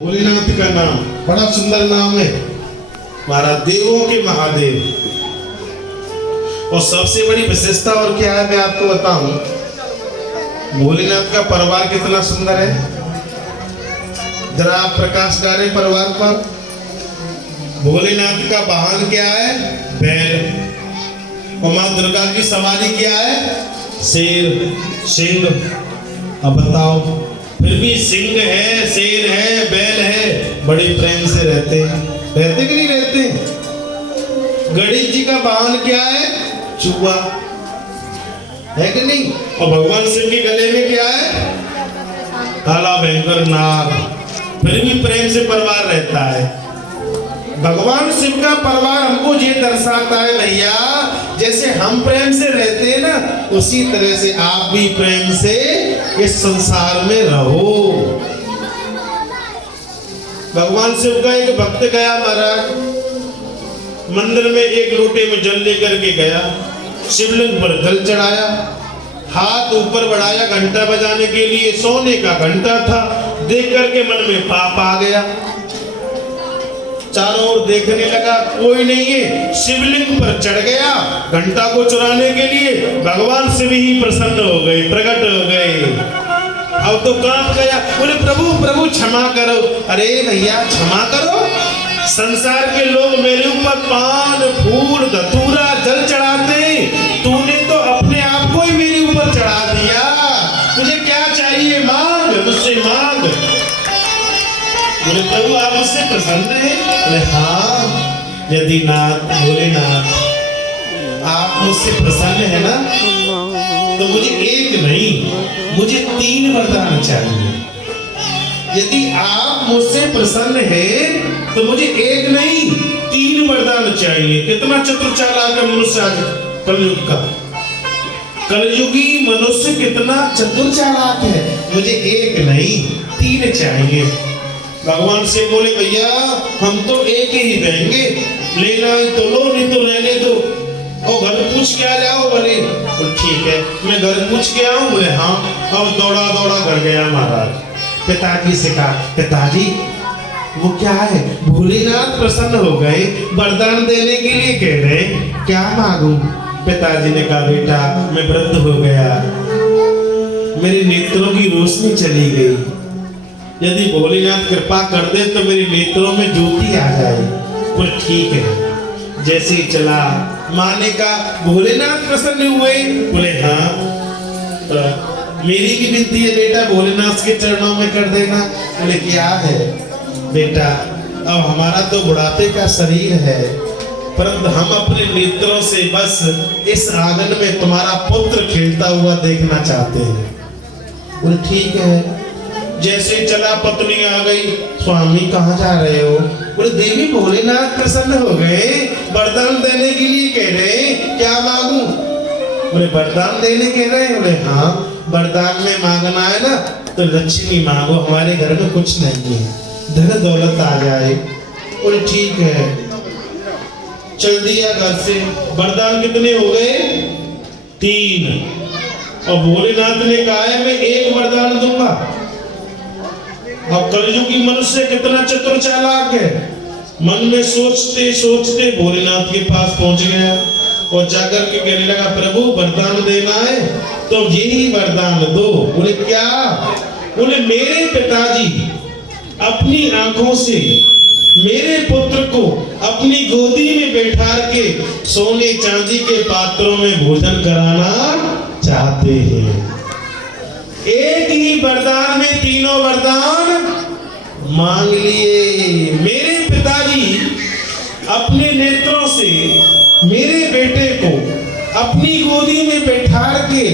भोलेनाथ का नाम बड़ा सुंदर नाम है, महाराज देवों के महादेव। और सबसे बड़ी विशेषता और क्या है मैं आपको बताऊं, भोलेनाथ का परिवार कितना सुंदर है। जरा आप प्रकाश डालें परिवार पर। भोलेनाथ का वाहन क्या है? बैल। और मां दुर्गा की सवारी क्या है? शेर, सिंह। अब बताओ, फिर भी सिंह है, शेर है, बैल है, बड़े प्रेम से रहते कि नहीं रहते? गणेश जी का वाहन क्या है? चूहा है कि नहीं? और भगवान शिव के गले में क्या है? काला भयंकर नाग। फिर भी प्रेम से परिवार रहता है। भगवान शिव का परिवार हमको ये दर्शाता है भैया, जैसे हम प्रेम से रहते हैं ना, उसी तरह से आप भी प्रेम से इस संसार में रहो। भगवान शिव का एक भक्त गया महाराज मंदिर में, एक लोटे में जल लेकर के गया, शिवलिंग पर जल चढ़ाया, हाथ ऊपर बढ़ाया घंटा बजाने के लिए, सोने का घंटा था। देख करके मन में पाप आ गया, चारों ओर देखने लगा, कोई नहीं है। शिवलिंग पर चढ़ गया घंटा को चुराने के लिए, भगवान शिव ही प्रसन्न हो गए, प्रकट हो गए। अब तो कांप गया, बोले प्रभु प्रभु क्षमा करो। अरे भैया क्षमा करो, संसार के लोग मेरे ऊपर पान फूल धतूरा जल चढ़ाते, तूने तो अपने आप को ही मेरे ऊपर चढ़ा दिया। तुझे क्या चाहिए? मांग, मुझसे मांग। बोले प्रभु आप मुझसे प्रसन्न हैं? बोले हाँ, यदि नाथ भोलेनाथ आप मुझसे प्रसन्न है ना, तो मुझे एक नहीं, मुझे 3 वरदान चाहिए। यदि आप मुझसे प्रसन्न हैं तो मुझे एक नहीं 3 वरदान चाहिए। कितना चतुर चालाक है मनुष्य आज कलयुग का। कलयुगी मनुष्य कितना चतुर चालाक है। मुझे एक नहीं 3 चाहिए। भगवान से बोले भैया हम तो एक ही देंगे, लेना तो लो नहीं तो रहने दो। और घर पूछ के आ जाओ। बोले ठीक है मैं घर पूछ के आऊं? बोले हाँ। अब दौड़ा दौड़ा घर गया महाराज, पिताजी से कहा पिताजी वो क्या है? भोलेनाथ प्रसन्न हो गए, वरदान देने के लिए कह रहे, क्या मांगू? पिताजी ने कहा बेटा मैं वृद्ध हो गया, मेरे नेत्रों की रोशनी चली गई, यदि भोलेनाथ कृपा कर दे तो मेरे नेत्रों में ज्योति आ जाए। बोले ठीक है। जैसे ही चला, माने का भोलेनाथ प्रसन्न हुए? बोले हाँ। तो मेरी भी विनती है बेटा भोलेनाथ के चरणों में कर देना। बोले क्या है बेटा? अब हमारा तो बुढ़ापे का शरीर है, परंतु हम अपने नेत्रों से बस इस आंगन में तुम्हारा पुत्र खेलता हुआ देखना चाहते हैं। बोले ठीक है। जैसे चला, पत्नी आ गई, स्वामी कहाँ जा रहे हो? बोले देवी भोलेनाथ प्रसन्न हो गए, वरदान देने के लिए कह रहे, क्या मांगू? बोले वरदान देने कह रहे? बोले हाँ, वरदान में मांगना है ना तो लक्ष्मी मांगो, हमारे घर में कुछ नहीं है, धन दौलत आ जाए। बोले ठीक है। चल दिया घर से। वरदान कितने हो गए? 3। और भोलेनाथ ने कहा है मैं एक वरदान दूंगा। अब कलयुगी मनुष्य कितना चतुर चालाक है, मन में सोचते सोचते भोलेनाथ के पास पहुंच गया और जाकर के कहने लगा प्रभु वरदान देना है तो यही वरदान दो। बोले क्या? बोले मेरे पिताजी अपनी आंखों से मेरे पुत्र को अपनी गोदी में बैठा के सोने चांदी के पात्रों में भोजन कराना चाहते हैं। एक ही वरदान में 3 वरदान मांग लिए। मेरे पिताजी अपने नेत्रों से मेरे बेटे को अपनी गोदी में बैठा के